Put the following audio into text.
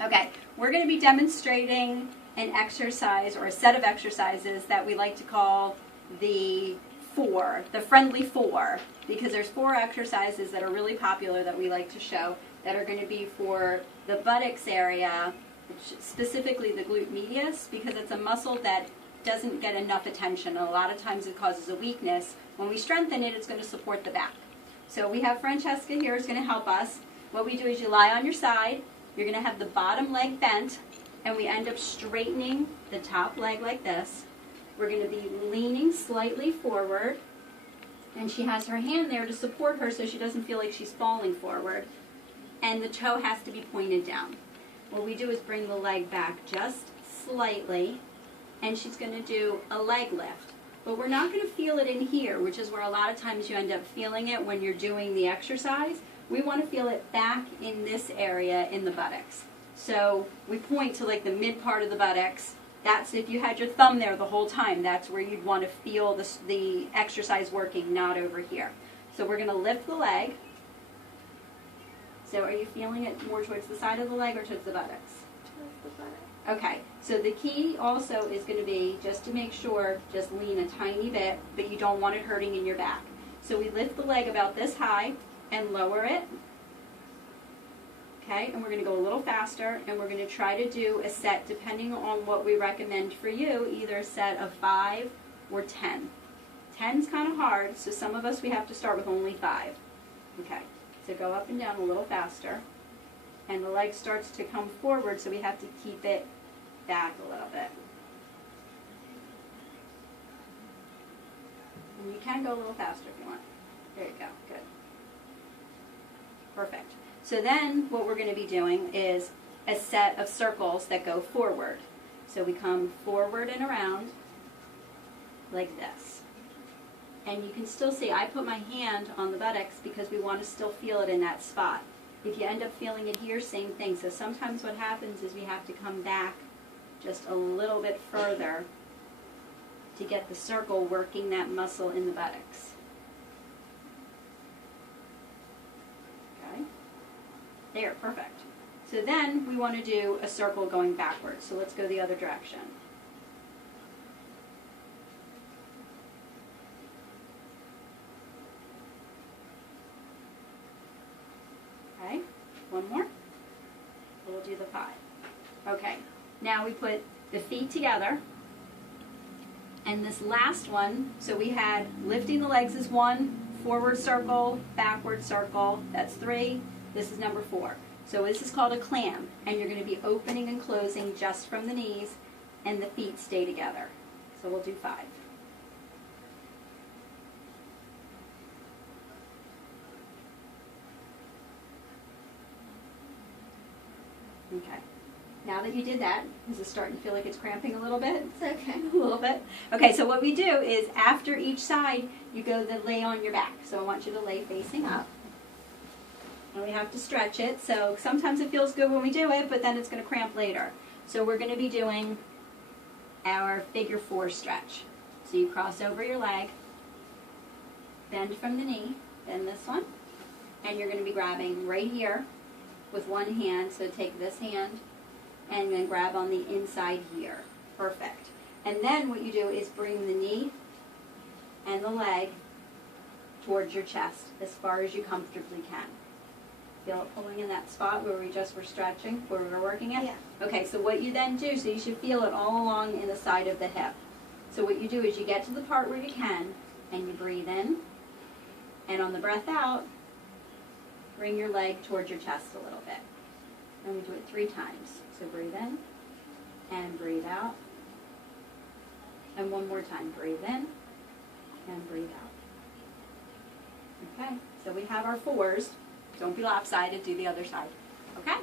Okay, we're going to be demonstrating an exercise or a set of exercises that we like to call the friendly four, because there's 4 exercises that are really popular that we like to show that are going to be for the buttocks area, specifically the glute medius, because it's a muscle that doesn't get enough attention, and a lot of times it causes a weakness. When we strengthen it, it's going to support the back. So we have Francesca here who's going to help us. What we do is you lie on your side, you're going to have the bottom leg bent, and we end up straightening the top leg like this. We're going to be leaning slightly forward, and she has her hand there to support her so she doesn't feel like she's falling forward, and the toe has to be pointed down. What we do is bring the leg back just slightly, and she's going to do a leg lift. But we're not going to feel it in here, which is where a lot of times you end up feeling it when you're doing the exercise. We want to feel it back in this area in the buttocks. So we point to like the mid part of the buttocks. That's if you had your thumb there the whole time, that's where you'd want to feel the exercise working, not over here. So we're going to lift the leg. So are you feeling it more towards the side of the leg or towards the buttocks? Towards the buttock. Okay, so the key also is going to be just to make sure, just lean a tiny bit, but you don't want it hurting in your back. So we lift the leg about this high and lower it. Okay, and we're going to go a little faster, and we're going to try to do a set, depending on what we recommend for you, either a set of 5 or 10. 10's kind of hard, so some of us we have to start with only 5. Okay, so go up and down a little faster, and the leg starts to come forward, so we have to keep it back a little bit. And you can go a little faster if you want. There you go, good. Perfect. So then what we're going to be doing is a set of circles that go forward. So we come forward and around like this. And you can still see I put my hand on the buttocks because we want to still feel it in that spot. If you end up feeling it here, same thing. So sometimes what happens is we have to come back just a little bit further to get the circle working that muscle in the buttocks. There, perfect. So then we want to do a circle going backwards. So let's go the other direction. Okay, one more. We'll do the 5. Okay, now we put the feet together. And this last one, so we had lifting the legs is 1, forward circle, backward circle, that's 3. This is number 4. So this is called a clam, and you're going to be opening and closing just from the knees, and the feet stay together. So we'll do 5. Okay. Now that you did that, is it starting to feel like it's cramping a little bit? It's okay. A little bit. Okay, so what we do is after each side, you go to lay on your back. So I want you to lay facing up. And we have to stretch it, so sometimes it feels good when we do it, but then it's going to cramp later. So we're going to be doing our figure 4 stretch. So you cross over your leg, bend from the knee, bend this one, and you're going to be grabbing right here with one hand. So take this hand and then grab on the inside here. Perfect. And then what you do is bring the knee and the leg towards your chest as far as you comfortably can. Feel it pulling in that spot where we just were stretching, where we were working it? Yeah. Okay, so what you then do, so you should feel it all along in the side of the hip. So what you do is you get to the part where you can, and you breathe in, and on the breath out, bring your leg towards your chest a little bit. And we do it 3 times. So breathe in, and breathe out. And one more time, breathe in, and breathe out. Okay, so we have our 4s. Don't be lopsided, do the other side. Okay?